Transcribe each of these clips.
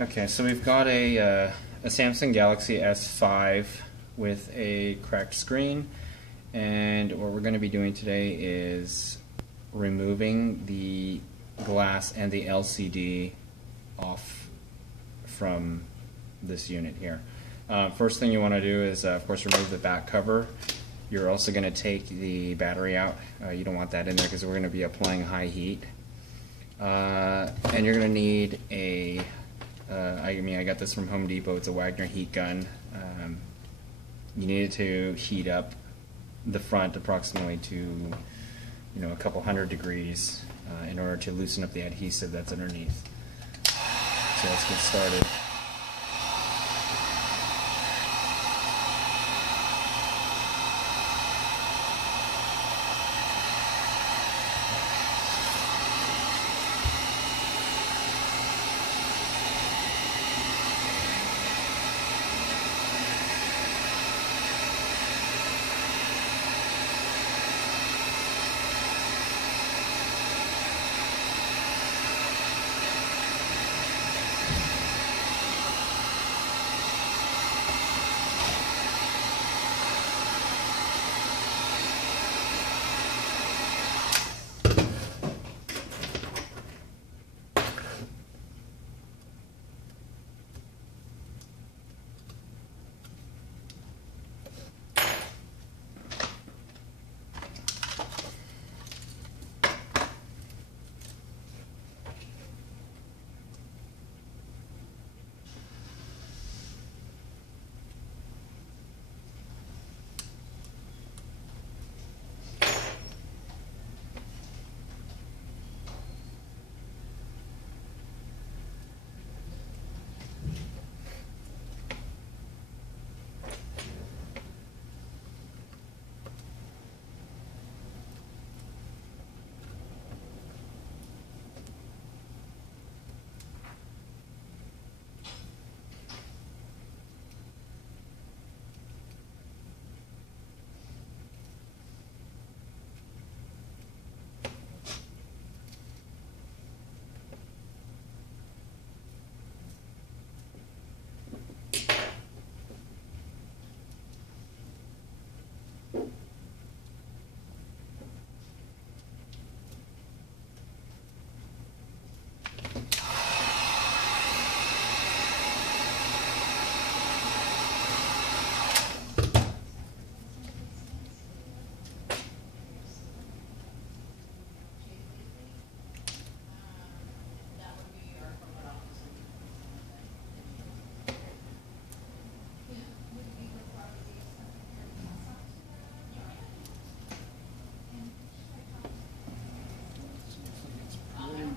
Okay, so we've got a Samsung Galaxy S5 with a cracked screen, and what we're going to be doing today is removing the glass and the LCD off from this unit here. First thing you want to do is, of course, remove the back cover. You're also going to take the battery out. You don't want that in there because we're going to be applying high heat. And you're going to need a I got this from Home Depot. It's a Wagner heat gun. You need it to heat up the front approximately to a couple hundred degrees in order to loosen up the adhesive that's underneath. So let's get started.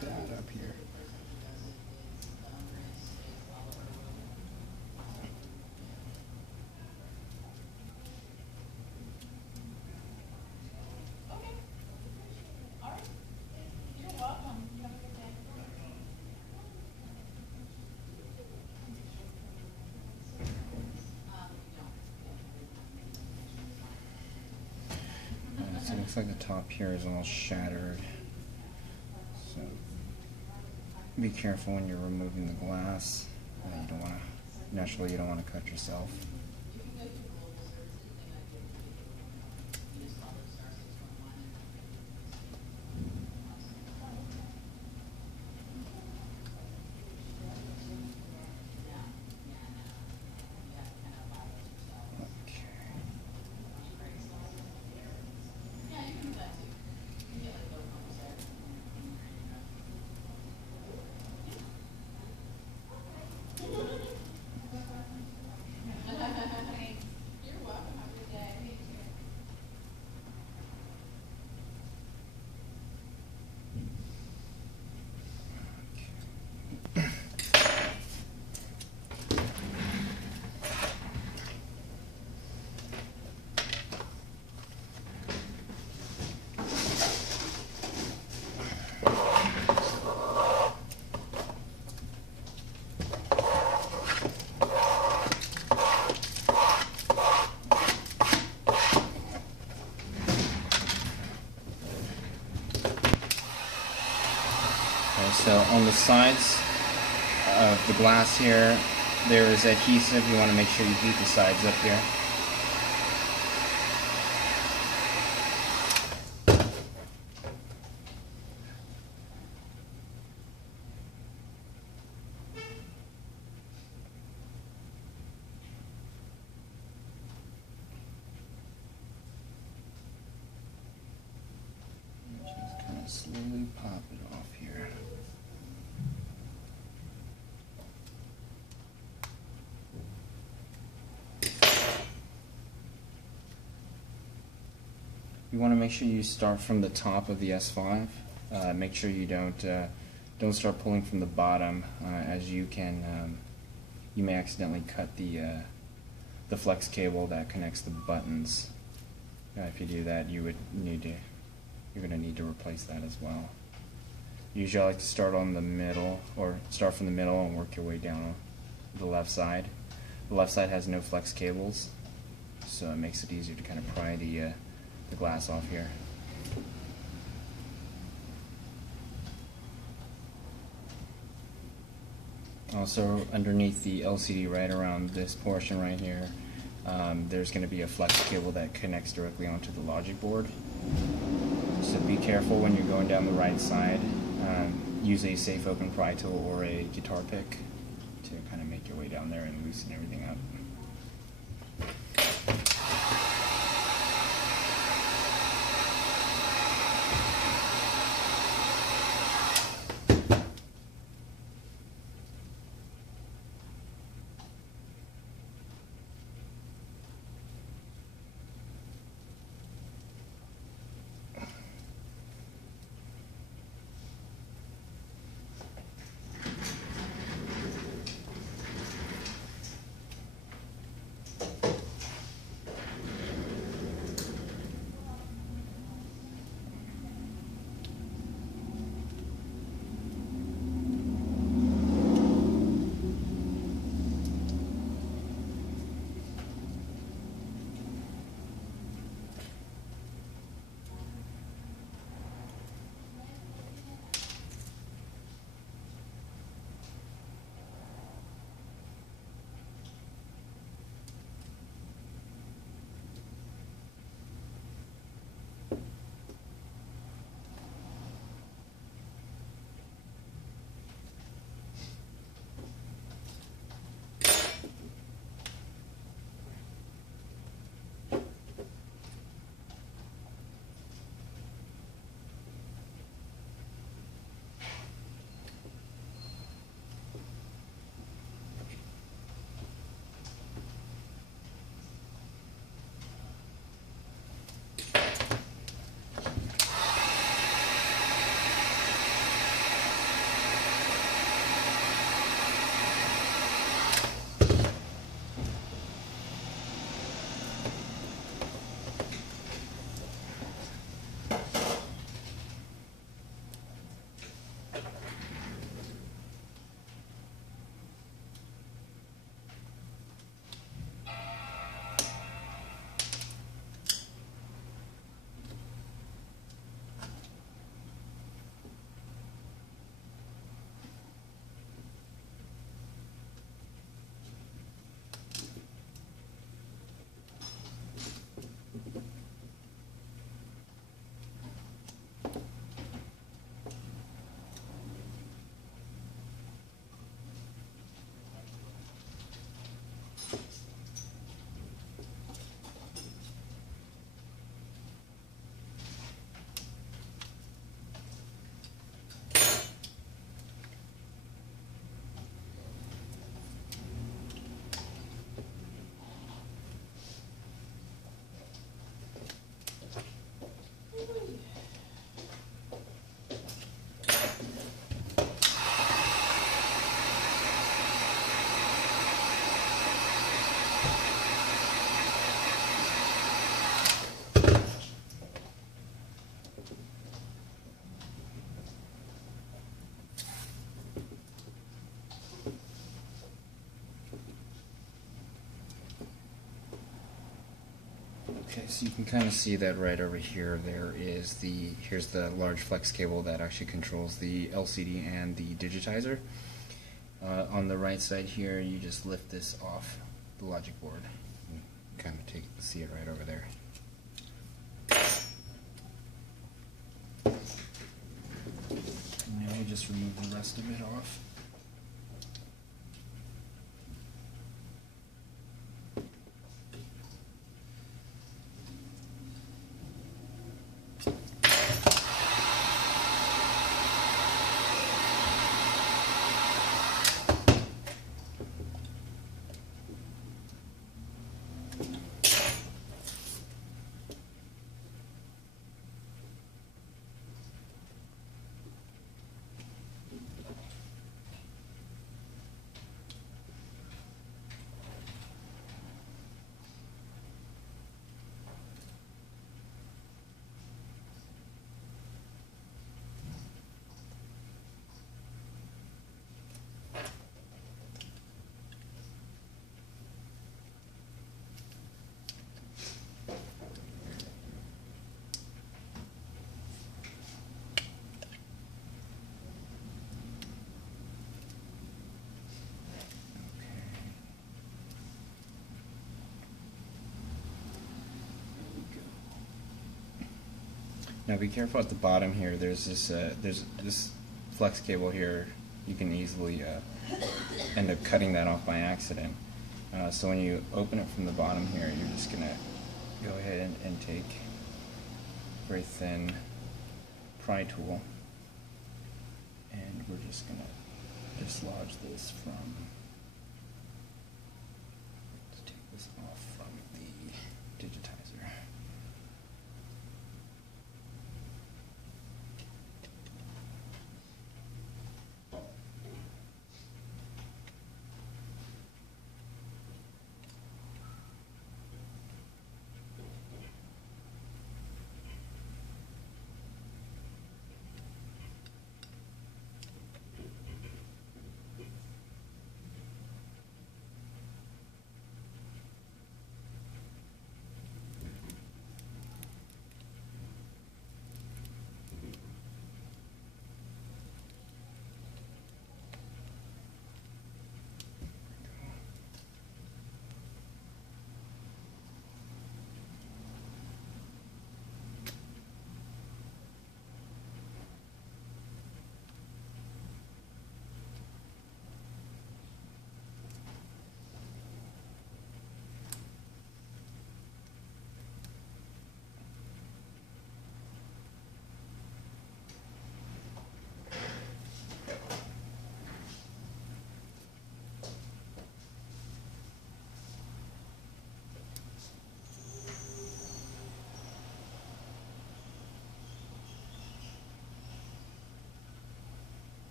Bad up here. Okay. All right. You're welcome. You have a good day. So it looks like the top here is all shattered. So be careful when you're removing the glass. You don't want to. Naturally, you don't want to cut yourself. So on the sides, of the glass here, there is adhesive. You want to make sure you heat the sides up here. Just kind of slowly pop it off here. You want to make sure you start from the top of the S5. Make sure you don't start pulling from the bottom, as you can you may accidentally cut the flex cable that connects the buttons. If you do that, you're going to need to replace that as well. Usually I like to start on the middle, or start from the middle and work your way down the left side. The left side has no flex cables, so it makes it easier to kind of pry the glass off here. Also, underneath the LCD, right around this portion right here, there's going to be a flex cable that connects directly onto the logic board. So be careful when you're going down the right side. Use a safe open pry tool or a guitar pick to kind of make your way down there and loosen everything up. Okay, so you can kind of see that right over here. Here's the large flex cable that actually controls the LCD and the digitizer. On the right side here, you just lift this off the logic board. And kind of see it right over there. And now we just remove the rest of it off. Now be careful at the bottom here. There's this flex cable here. You can easily end up cutting that off by accident. So when you open it from the bottom here, you're just gonna go ahead and take a very thin pry tool, and we're just gonna dislodge this from. Let's take this off from the digitizer.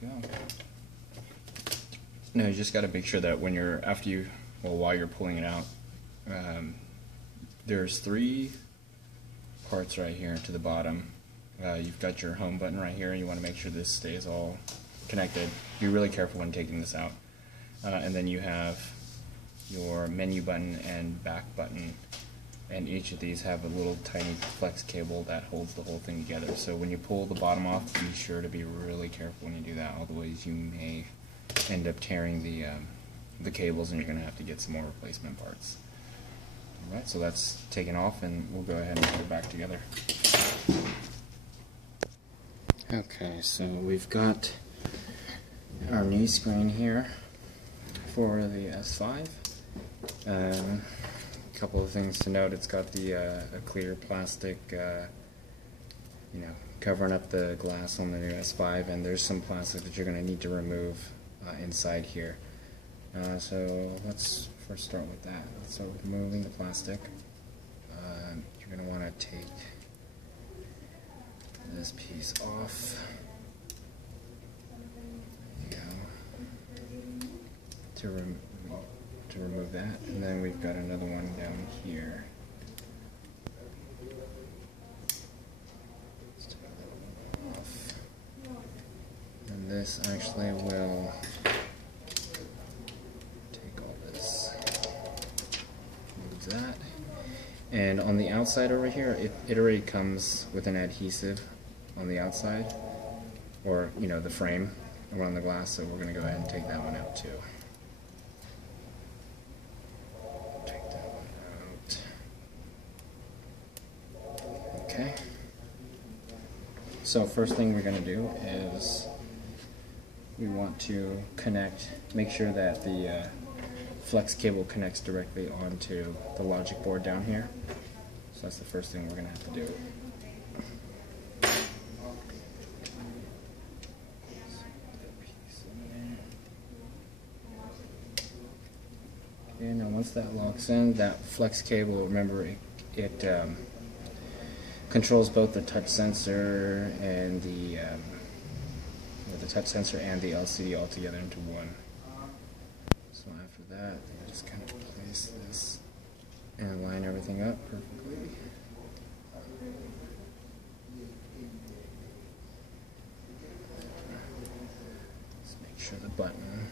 Go. No, you just got to make sure that when you're while you're pulling it out, there's 3 parts right here to the bottom. You've got your home button right here. You want to make sure this stays all connected. Be really careful when taking this out. And then you have your menu button and back button, and each of these have a little tiny flex cable that holds the whole thing together. So when you pull the bottom off, be sure to be really careful when you do that, otherwise you may end up tearing the cables, and you're going to have to get some more replacement parts. Alright, so that's taken off, and we'll go ahead and put it back together. Okay, so we've got our new screen here for the S5. A couple of things to note: it's got the a clear plastic, covering up the glass on the new S5, and there's some plastic that you're going to need to remove inside here. So let's first start with that. So removing the plastic, you're going to want to take this piece off. There you go. To remove that, and then we've got another one down here. Let's take that one off. And this actually will take all this, move that. And on the outside over here, it already comes with an adhesive on the outside, or the frame around the glass, so we're going to go ahead and take that one out too. Take that one out. Okay. So first thing we're going to do is we want to make sure that the flex cable connects directly onto the logic board down here. So that's the first thing we're going to have to do. Okay, now once that locks in, that flex cable, remember it controls both the touch sensor and the LCD all together into one. So after that, you just kind of place this and line everything up perfectly. Let's make sure the button.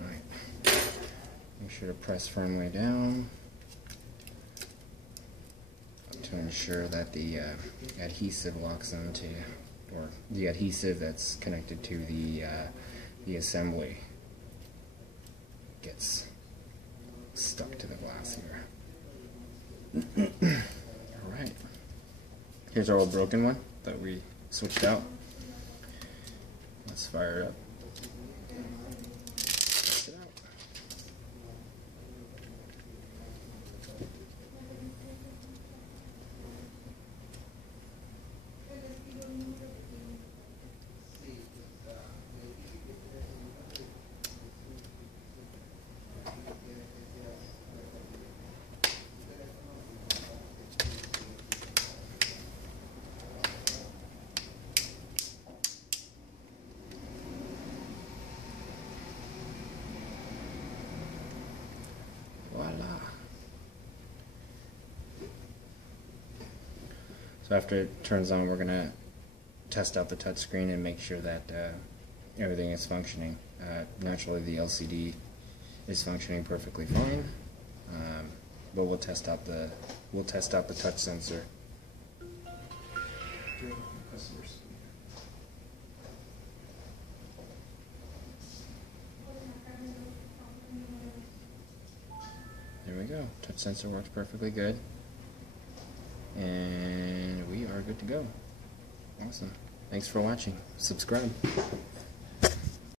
Alright. Make sure to press firmly down to ensure that the adhesive locks into, or the adhesive that's connected to the assembly gets stuck to the glass here. Alright. Here's our old broken one that we switched out. Let's fire it up. Test it out. Voila. So after it turns on, we're going to test out the touch screen and make sure that everything is functioning. Naturally, the LCD is functioning perfectly fine, but we'll test out the touch sensor. There we go. Touch sensor works perfectly good. And we are good to go. Awesome. Thanks for watching. Subscribe.